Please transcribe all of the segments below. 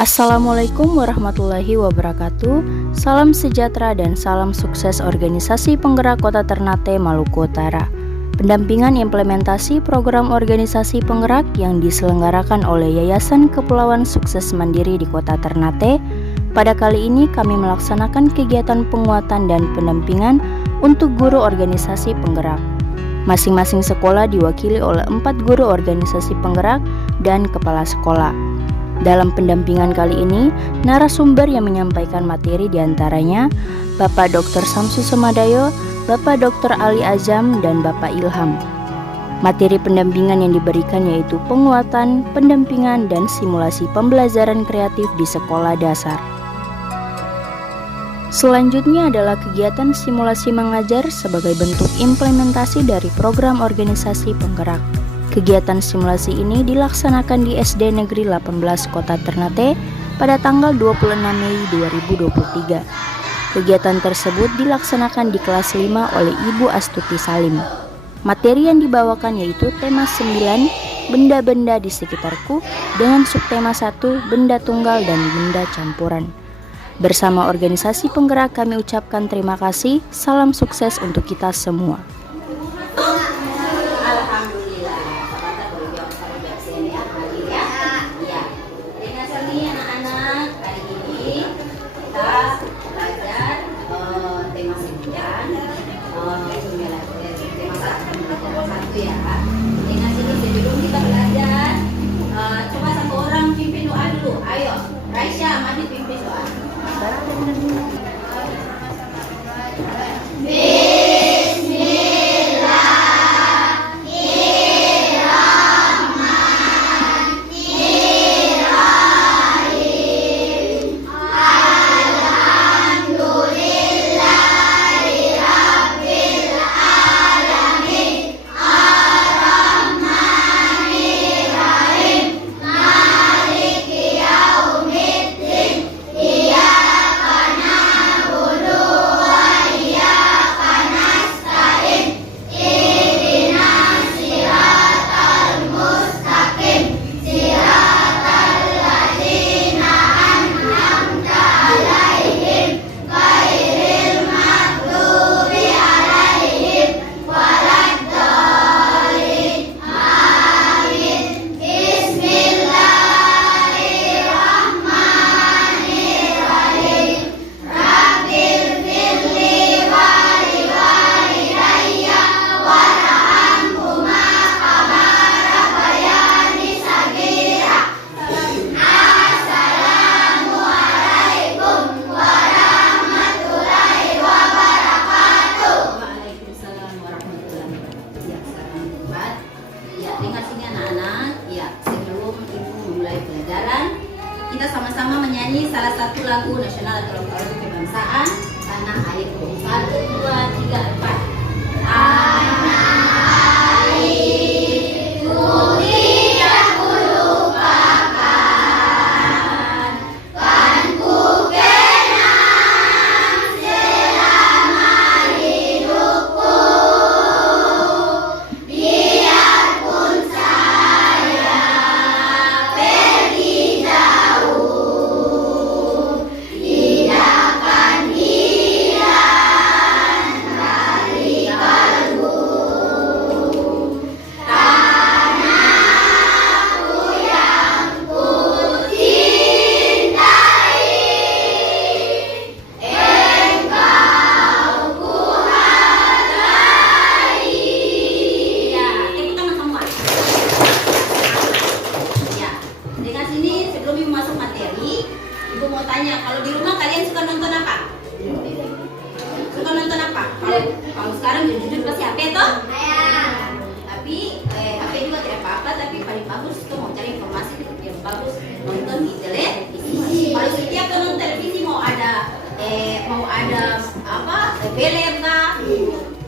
Assalamualaikum warahmatullahi wabarakatuh. Salam sejahtera dan salam sukses organisasi penggerak Kota Ternate, Maluku Utara. Pendampingan implementasi program organisasi penggerak yang diselenggarakan oleh Yayasan Kepulauan Sukses Mandiri di Kota Ternate. Pada kali ini kami melaksanakan kegiatan penguatan dan pendampingan untuk guru organisasi penggerak. Masing-masing sekolah diwakili oleh 4 guru organisasi penggerak dan kepala sekolah. Dalam pendampingan kali ini, narasumber yang menyampaikan materi diantaranya Bapak Dr. Samsu Semadayo, Bapak Dr. Ali Azam, dan Bapak Ilham. Materi pendampingan yang diberikan yaitu penguatan, pendampingan, dan simulasi pembelajaran kreatif di sekolah dasar. Selanjutnya adalah kegiatan simulasi mengajar sebagai bentuk implementasi dari program organisasi penggerak. Kegiatan simulasi ini dilaksanakan di SD Negeri 18 Kota Ternate pada tanggal 26 Mei 2023. Kegiatan tersebut dilaksanakan di kelas 5 oleh Ibu Astuti Salim. Materi yang dibawakan yaitu tema 9, benda-benda di sekitarku, dengan subtema 1, benda tunggal dan benda campuran. Bersama organisasi penggerak kami ucapkan terima kasih, salam sukses untuk kita semua. Kita sama-sama menyanyi salah satu lagu nasional atau lagu kebangsaan, Tanah Airku. 1, 2, 3, 4. Tanah airku tidak kulupakan, kan ku kenang selama hidupku. Biarpun saya pergi jauh, tidak akan hilang dari kalbu. Tanahku yang ku cintai, engkau ku hargai. Ya, tepuk tangan semua. Ya, dengan sini sebelum Ibu masuk materi, Ibu mau tanya, kalau di rumah kalian suka nonton apa? Suka nonton apa? Kalau sekarang jujur pasti HP toh? Tapi HP juga tidak apa-apa, tapi paling bagus itu mau cari informasi yang bagus nonton di televisi. Kalau setiap nonton televisi mau ada apa? Film kah?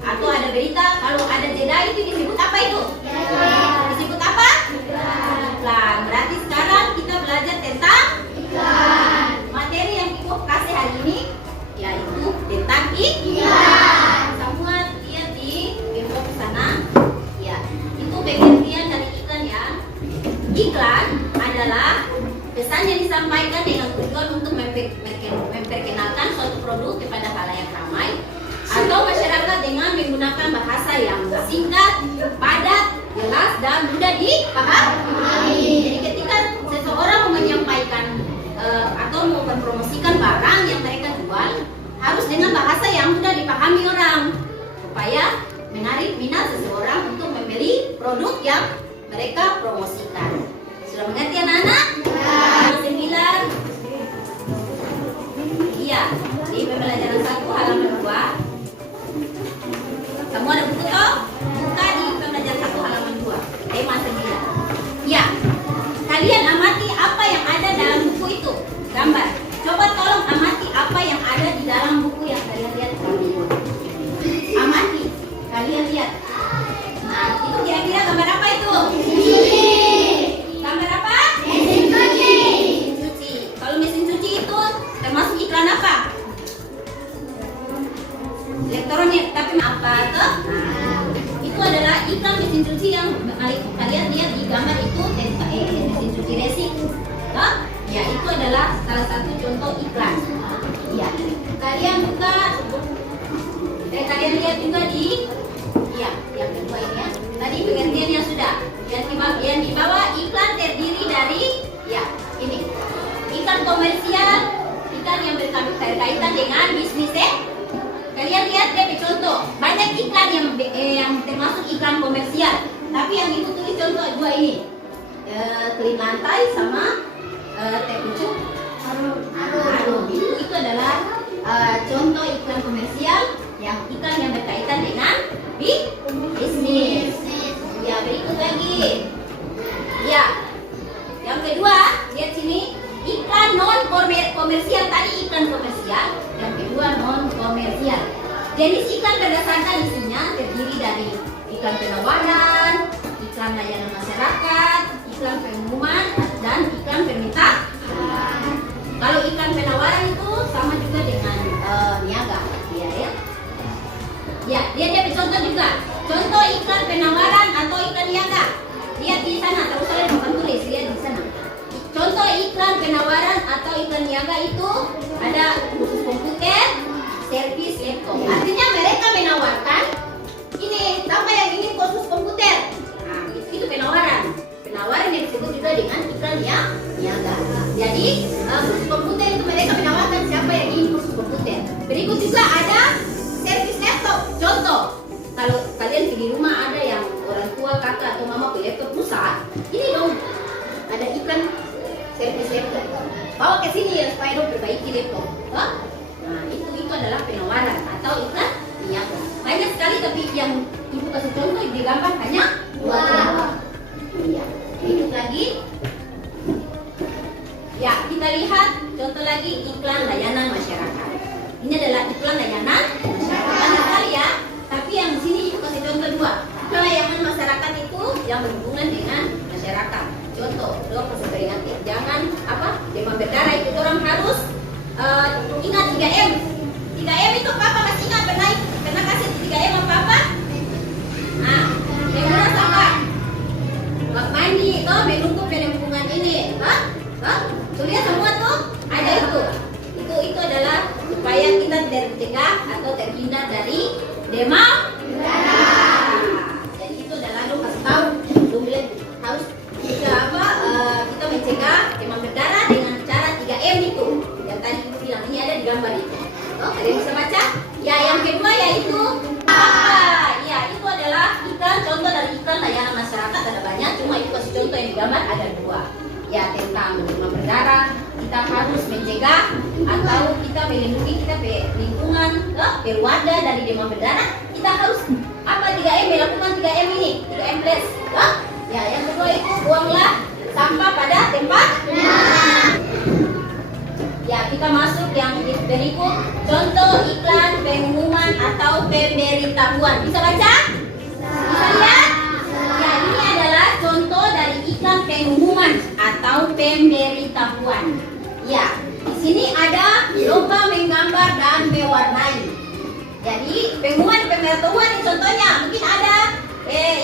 Atau ada berita, kalau ada jeda itu disebut apa itu? Disebut apa? Iklan. Berarti sekarang kita belajar tentang materi yang Ibu kasih hari ini yaitu tentang iklan. Semua lihat di bawah sana. Ya, itu pengertian dari iklan ya. Iklan adalah pesan yang disampaikan dengan tujuan untuk memperkenalkan suatu produk kepada khalayak ramai atau masyarakat dengan menggunakan bahasa yang singkat, padat, jelas, dan mudah dipahami. Jadi ketika seseorang mau menyampaikan atau mau mempromosikan barang yang mereka jual, harus dengan bahasa yang mudah dipahami orang supaya menarik minat seseorang untuk membeli produk yang mereka promosikan. Sudah mengerti anak-anak? Ya. 9. Iya, di pembelajaran 1 halaman 2. Kamu ada buku toh? Buka di pembelajaran 1 halaman 2. Tema 9. Ya. Kalian amati apa yang ada dalam buku itu. Gambar. Coba tolong amati apa yang ada di dalam buku yang kalian lihat tadi. Amati. Kalian lihat. Nah, itu kira-kira gambar apa itu? Gambar apa? Mesin cuci. Kalau mesin cuci itu termasuk iklan apa? Elektronik. Tapi apa tuh? Itu adalah iklan mesin cuci yang kalian lihat di gambar itu, mesin cuci resik. Ya, itu adalah salah satu contoh iklan. Ya, kalian buka. Kalian lihat juga di, ya, yang kedua ini ya. Tadi pengertiannya sudah. Yang di bawah iklan terdiri dari, ya, ini iklan komersial, iklan yang berkaitan dengan bisnis. Kalian lihat deh contoh. Banyak iklan yang termasuk iklan komersial. Tapi yang ibu tulis contoh dua ini, clean lantai sama teh pucuk. Itu adalah contoh iklan komersial yang iklan yang berkaitan dengan bisnis. Ya, berikut lagi. Ya, yang kedua, lihat sini, iklan non komersial. Tadi iklan komersial, yang kedua non komersial. Jenis iklan berdasarkan isinya terdiri dari iklan penawaran, iklan layanan masyarakat, iklan pengumuman, dan iklan permintaan. Kalau iklan penawaran itu sama juga dengan niaga, ya. Ya, dia contoh juga. Contoh iklan penawaran atau iklan niaga. Lihat di sana, terus saya bukan tulis, lihat di sana. Contoh iklan penawaran atau iklan niaga itu ada khusus komputer, servis laptop. Artinya mereka menawarkan ini, siapa yang ingin khusus komputer? Nah, itu penawaran. Penawaran yang disebut juga dengan iklan niaga. Jadi khusus komputer itu mereka menawarkan siapa yang ingin khusus komputer. Berikut juga ada servis laptop. Contoh, kalau kalian di rumah ada yang orang tua, kakak atau mama punya laptop rusak, ini dong ada iklan servis laptop. Bawa ke sini ya supaya dong perbaiki laptop. Nah, itu adalah penawaran atau iklan niaga. Banyak sekali, tapi yang ibu kasih contoh di gambar hanya dua. Iya. Itu lagi. Ya, kita lihat contoh lagi iklan layanan masyarakat. Ini adalah iklan layanan masyarakat. Banyak sekali ya. Tapi yang di sini ibu kasih contoh dua. Layanan masyarakat itu yang berhubungan dengan masyarakat. Contoh, dok kasih peringatan. Jangan demam berdarah itu orang harus ingat 3M. 3M itu apa? Masih ingat pernah kasih 3M apa? Nah, yang mana apa? Mandi itu menunggu penumpungan ini. Tuh lihat semua tuh ada itu. Itu adalah supaya kita tercegah atau terhindar dari demam berdarah. Jadi itu adalah dong kasih tahu. Dong bilang harus kita mencegah demam berdarah dengan cara 3M itu. Yang tadi ibu bilang ini ada di gambar itu. Kalian bisa baca? Ya, yang kedua yaitu apa? Ya, itu adalah iklan, contoh dari iklan layanan masyarakat ada banyak, cuma itu kasih contoh yang di gambar ada dua. Ya, tentang demam berdarah, kita harus mencegah atau kita melindungi kita lingkungan, keluarga dari demam berdarah. Kita harus 3M, melakukan 3M ini, 3M plus. Ya, yang kedua itu buanglah sampah pada tempat. Ya, kita masuk yang berikut. Contoh iklan pengumuman atau pemberitahuan. Bisa baca? Bisa lihat? Ya, ini adalah contoh dari iklan pengumuman atau pemberitahuan. Ya, di sini ada lomba menggambar dan mewarnai. Jadi, pengumuman pemberitahuan ini contohnya. Mungkin ada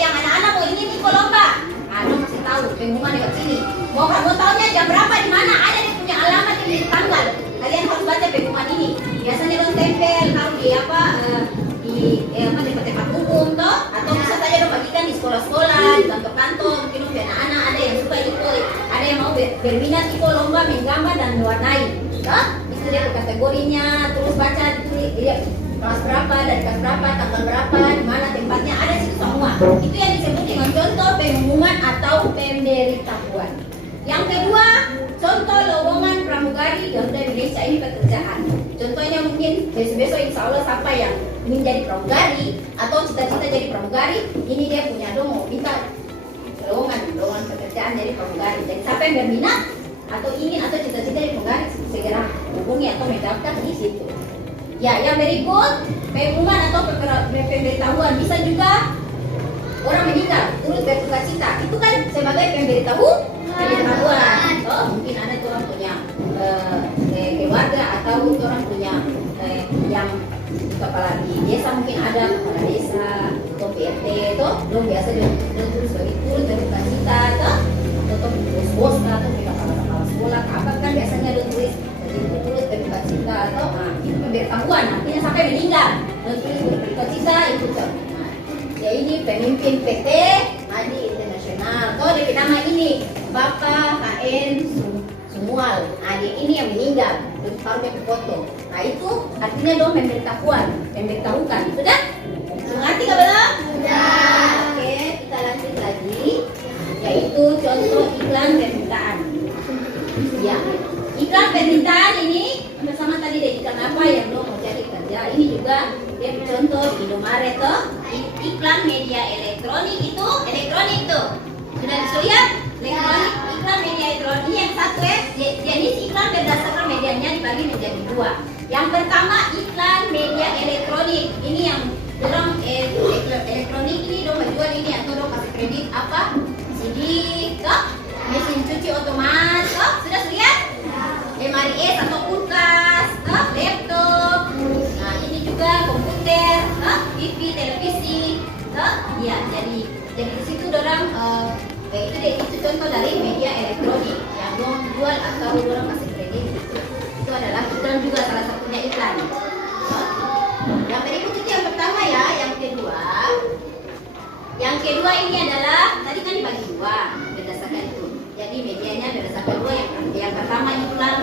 yang anak-anak mau ini ikut lomba. Nah, kasih tahu pengumuman dekat sini. Mau tahunya jam berapa, di mana, ada di ikut lomba menggambar dan mewarnai. Bisa lihat kategorinya, terus baca kelas berapa, dari kelas berapa, tanggal berapa, di mana tempatnya, ada situ semua. Itu yang disebut dengan contoh pengumuman atau pemberitahuan. Yang kedua, contoh lowongan pramugari Garuda Indonesia ini pekerjaan. Contohnya mungkin besok-besok insya Allah siapa yang ingin jadi pramugari atau cita-cita jadi pramugari, ini dia punya mau minta lowongan pekerjaan jadi pramugari. Jadi siapa yang berminat atau ingin atau cita-cita jadi pramugari, segera hubungi atau mendaftar di situ. Ya, yang berikut pengumuman atau pemberitahuan. Bisa juga orang meninggal turut berduka cita, itu kan sebagai pemberitahuan. Mungkin ada orang punya keluarga atau orang punya yang kepala di desa, mungkin ada kepala desa atau PRT itu dong biasa dia tulis sebagai turut berduka cita atau bos atau kepala sekolah apa kan biasanya dia tulis turut berduka cita atau itu pemberitahuan, artinya sampai meninggal dia tulis berduka cita itu jaminan. Ya ini pemimpin PT Madi Internasional atau DP nama ini Bapak KN Sumual. Dia ini yang meninggal, terus taruh dia foto. Nah itu artinya dong memberitahukan. Sudah? Mengerti nggak belum? Sudah. Oke, kita lanjut lagi. Yaitu contoh iklan permintaan. Ya, iklan permintaan ini bersama tadi deh iklan apa yang dong mau cari kerja. Ini juga dia contoh Indomaret toh. Iklan media elektronik itu elektronik tuh. Sudah dilihat? Elektronik, iklan media elektronik. Ini yang satu jenis iklan berdasarkan medianya dibagi menjadi dua. Yang pertama iklan media elektronik. Ini yang dorong elektronik ini dong menjual ini atau dong kasih kredit apa? CD, toh? Mesin cuci otomatis, toh? Sudah lihat? Lemari es atau kulkas, toh? Laptop. Nah ini juga komputer, toh? TV, televisi, toh? Ya jadi di situ dorong itu contoh dari media elektronik yang dorong jual atau dorong kasih kredit itu adalah iklan juga salah satunya iklan. Yang berikut itu yang pertama ya, yang kedua ini adalah tadi kan dibagi dua berdasarkan itu. Jadi medianya berdasarkan dua, yang pertama iklan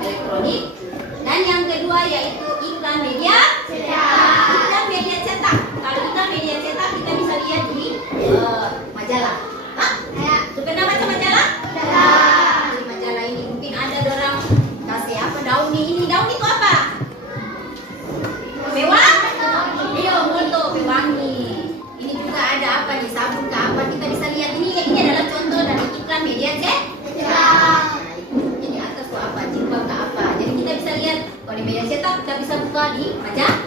elektronik dan yang kedua yaitu iklan media cetak. Iklan media cetak. Kalau iklan media cetak kita bisa lihat di majalah. Pernah baca majalah? Di majalah ini mungkin ada orang kasih apa daun ini itu apa? Pewangi. Iya, moto pewangi. Ini juga ada apa nih sabun ke apa? Kita bisa lihat ini adalah contoh dari iklan media cetak. Ini atas tuh apa? Jilbab ke apa? Jadi kita bisa lihat kalau di media cetak kita bisa buka di majalah.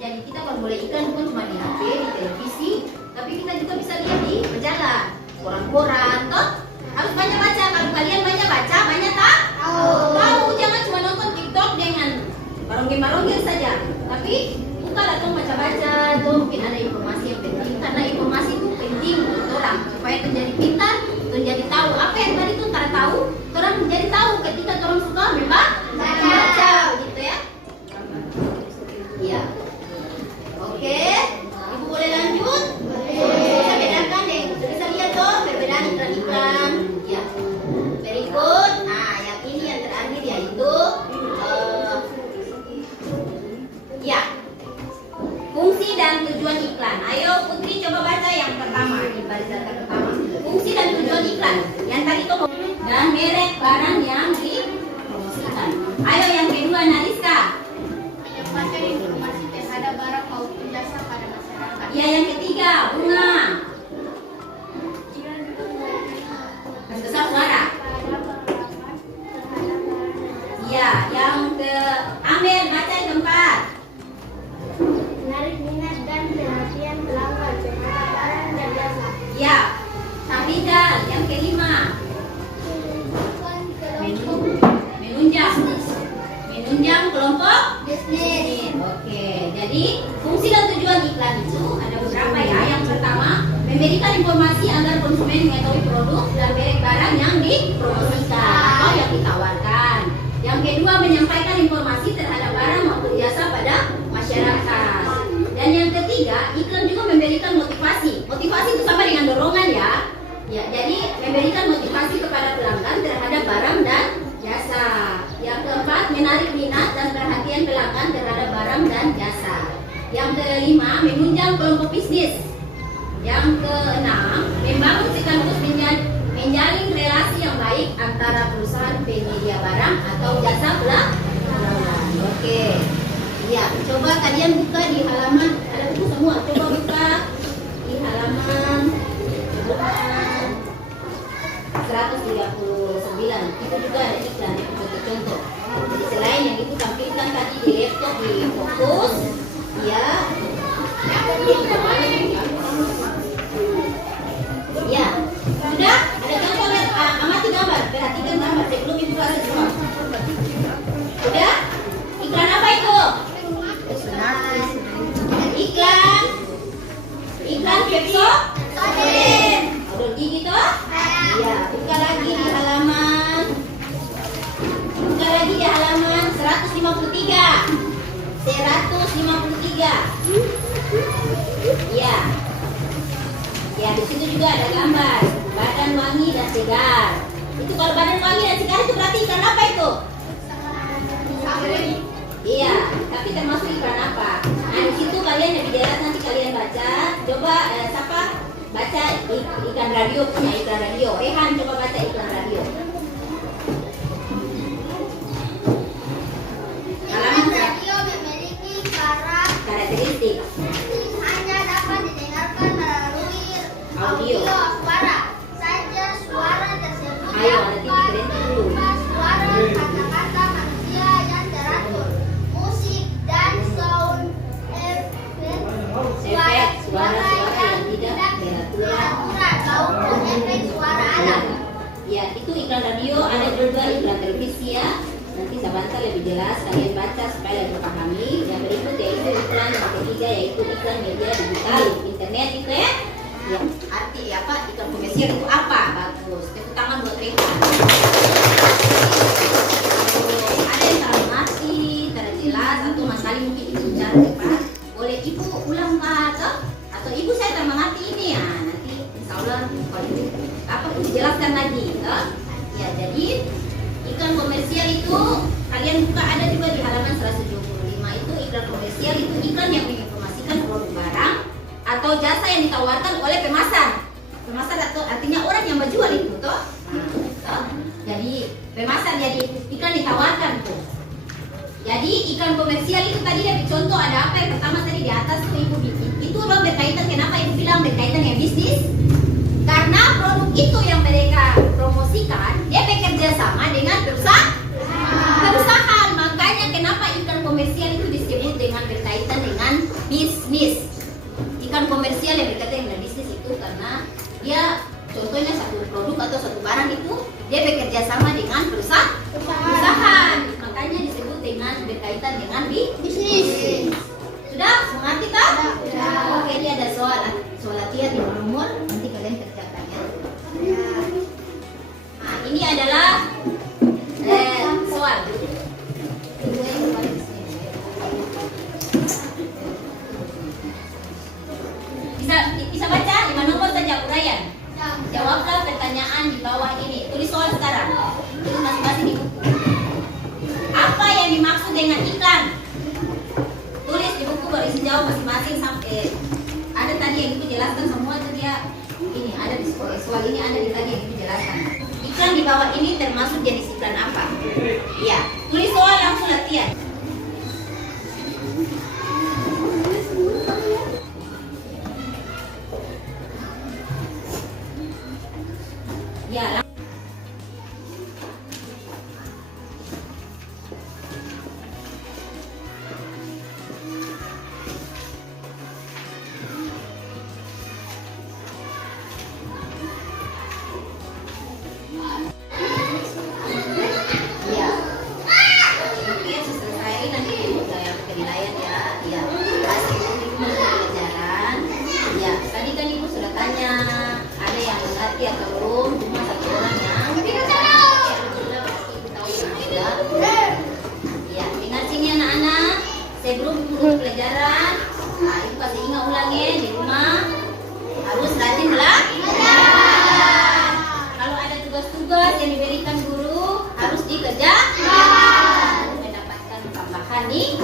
Jadi kita kalau boleh iklan bukan cuma di HP, di televisi, tapi kita juga bisa lihat di majalah. Koran-koran, toh harus banyak baca. Kalau kalian banyak baca, banyak tahu. Jangan cuma nonton TikTok dengan baronggil saja. Tapi bukalah tuh baca-baca, tuh mungkin ada informasi yang penting. Karena informasi itu penting untuk orang supaya menjadi pintar, menjadi tahu apa yang tadi tuh tak tahu. Orang menjadi tahu ketika orang suka membaca, gitu ya. Iya. Oke, ibu boleh lanjut? Bisa bedakan deh. Bisa lihat tuh perbedaan iklan-iklan. Ya. Berikut. Nah, yang ini yang terakhir yaitu ya. Fungsi dan tujuan iklan. Ayo Putri coba baca yang pertama, di barisan pertama. Fungsi dan tujuan iklan. Yang tadi tuh dan merek barang yang dipromosikan. Ayo yang kedua Nariska. Menyampaikan informasi terhadap barang maupun jasa pada masyarakat. Ya, yang ketiga Bunga. Besar suara. Ya, yang ke Amel baca yang keempat. Menarik minat dan perhatian pelanggan terhadap barang dan jasa. Ya, Sahrizal yang kelima. Menunjang kelompok bisnis. Oke, jadi fungsi dan tujuan iklan itu ada beberapa ya. Yang pertama, memberikan informasi agar konsumen mengetahui produk dan merek barang yang dipromosikan atau yang ditawarkan. Yang kedua, menyampaikan informasi terhadap barang maupun jasa pada masyarakat. Dan yang ketiga, iklan juga memberikan motivasi. Motivasi itu sama dengan dorongan ya. Ya, jadi memberikan motivasi kepada pelanggan bisnis. Yang keenam, membangun sekaligus menjalin relasi yang baik antara perusahaan penyedia barang atau jasa pelayanan. Oke. Ya, coba kalian buka di halaman, ada buku semua. Coba buka di halaman 139. Itu juga ada iklan, contoh-contoh. Jadi selain yang itu tampilkan tadi di laptop di fokus, ya. Ya, sudah ada contoh lihat, amati gambar, perhatikan gambar sebelum ibu kasih semua. Sudah? Iklan apa itu? Iklan Pepso? Odol gigi toh? Iya, buka lagi di halaman 153. 153. Iya. Ya, di situ juga ada gambar badan wangi dan segar. Itu kalau badan wangi dan segar itu berarti iklan apa itu? Iya, tapi termasuk iklan apa? Nah, di situ kalian lebih jelas nanti kalian baca. Coba siapa baca iklan radio, punya iklan radio. Rehan coba baca iklan radio. Iklan radio memiliki Karakteristik hanya dapat didengarkan melalui audio. suara saja. Suara tersebut Ayo, nanti diberhenti dulu. suara kata-kata manusia yang teratur, musik dan sound efek, Suara-suara yang tidak beraturan. maupun efek suara alam. Ya, itu iklan radio, ada juga iklan televisi ya. Nanti sebentar lebih jelas kalian baca supaya lebih pahami. Yang berikut yaitu iklan yang ketiga, yaitu iklan media digital, internet itu ya. Ya, arti apa? Iklan komersial itu apa? Bagus. Tepuk tangan buat Rehan. Ada yang terlalu mati, tidak jelas, atau Mas Ali mungkin itu bicara cepat. Boleh ibu ulang atau ibu saya tak mengerti ini ya. Nanti insya Allah kalau itu apa dijelaskan lagi. Ya, jadi iklan komersial itu kalian buka ada juga di halaman 175. Itu iklan komersial itu iklan yang menginformasikan produk barang atau jasa yang ditawarkan oleh pemasar. Pemasar atau artinya orang yang menjual itu toh. Jadi pemasar, jadi iklan ditawarkan tuh. Jadi iklan komersial itu tadi dari contoh ada apa yang pertama tadi di atas tuh ibu bikin. Itu loh berkaitan, kenapa ibu bilang berkaitan dengan bisnis? Karena produk itu yang mereka promosikan dia bekerja sama dengan perusahaan. Makanya kenapa iklan komersial itu disebut dengan berkaitan dengan bisnis. Iklan komersial yang berkaitan dengan bisnis itu karena dia contohnya satu produk atau satu barang itu dia bekerja sama dengan perusahaan. Makanya disebut dengan berkaitan dengan bisnis. Sudah mengerti tak? Oke, ini ada soal latihan di nomor, nanti kalian kerjakan ya. Nah, ini adalah soal. Bisa baca 5 nomor saja uraian. Jawablah pertanyaan di bawah ini. Tulis soal sekarang. Tulis masing-masing di buku. Apa yang dimaksud dengan iklan? Tulis di buku, baru isi jawab masing-masing sampai ada tadi yang itu jelaskan semua itu dia ini ada di soal ini ada di tadi yang itu jelaskan. Iklan di bawah ini termasuk jenis iklan apa? Ya, tulis soal langsung latihan. Ya, sebelum ikut pelajaran, nah itu pasti ingat ulangnya di rumah harus rajin belajar. Kalau ada tugas-tugas yang diberikan guru harus dikerjakan, mendapatkan tambahan nih.